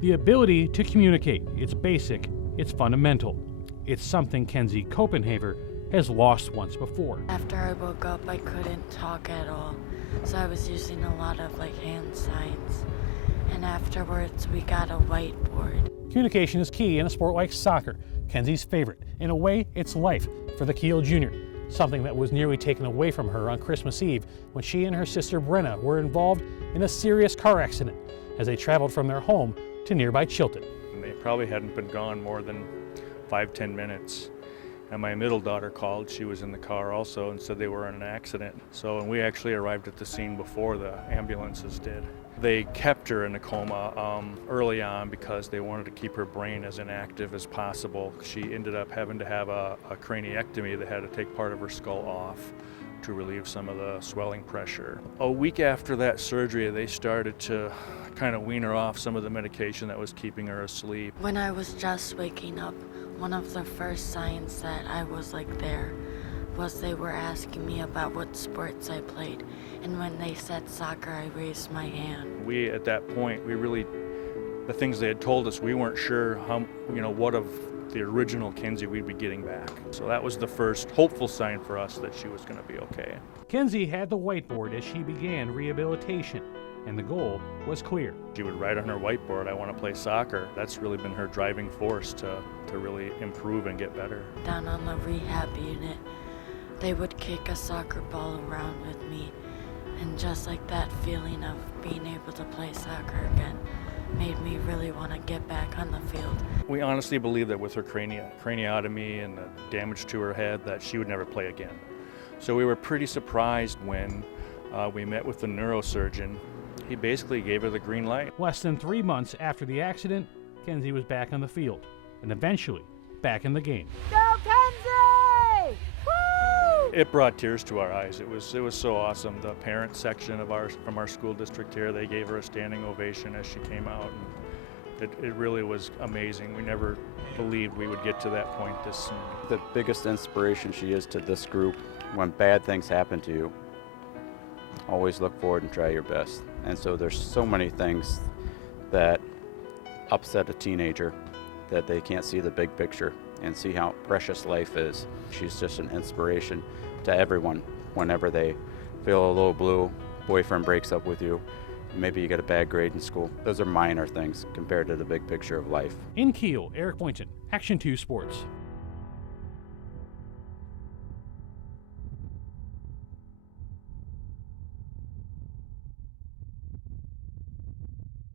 The ability to communicate, it's basic, it's fundamental. It's something Kenzie Koppenhaver has lost once before. After I woke up, I couldn't talk at all, so I was using a lot of hand signs. And afterwards, we got a whiteboard. Communication is key in a sport like soccer, Kenzie's favorite. In a way, it's life for the Kiel Junior, something that was nearly taken away from her on Christmas Eve when she and her sister Brenna were involved in a serious car accident as they traveled from their home to nearby Chilton. They probably hadn't been gone more than 5-10 minutes. And my middle daughter called. She was in the car also and said they were in an accident. And we actually arrived at the scene before the ambulances did. They kept her in a coma early on because they wanted to keep her brain as inactive as possible. She ended up having to have a craniectomy that had to take part of her skull off to relieve some of the swelling pressure. A week after that surgery, they started to kind of wean her off some of the medication that was keeping her asleep. When I was just waking up, one of the first signs that I was there was they were asking me about what sports I played. And when they said soccer, I raised my hand. We, at that point, the things they had told us, we weren't sure what of the original Kenzie we'd be getting back. So that was the first hopeful sign for us that she was going to be okay. Kenzie had the whiteboard as she began rehabilitation, and the goal was clear. She would write on her whiteboard, I want to play soccer. That's really been her driving force to really improve and get better. Down on the rehab unit, they would kick a soccer ball around with me, and just that feeling of being able to play soccer again made me really want to get back on the field. We honestly believe that with her craniotomy and the damage to her head that she would never play again. So we were pretty surprised when we met with the neurosurgeon. He basically gave her the green light. Less than 3 months after the accident, Kenzie was back on the field and eventually back in the game. Go Kenzie! Woo! It brought tears to our eyes. It was so awesome. The parent section from our school district here, they gave her a standing ovation as she came out. And it really was amazing. We never believed we would get to that point this soon. The biggest inspiration she is to this group, when bad things happen to you, always look forward and try your best. And so there's so many things that upset a teenager that they can't see the big picture and see how precious life is. She's just an inspiration to everyone whenever they feel a little blue, boyfriend breaks up with you, maybe you get a bad grade in school. Those are minor things compared to the big picture of life. In Kiel, Eric Boynton, Action 2 Sports.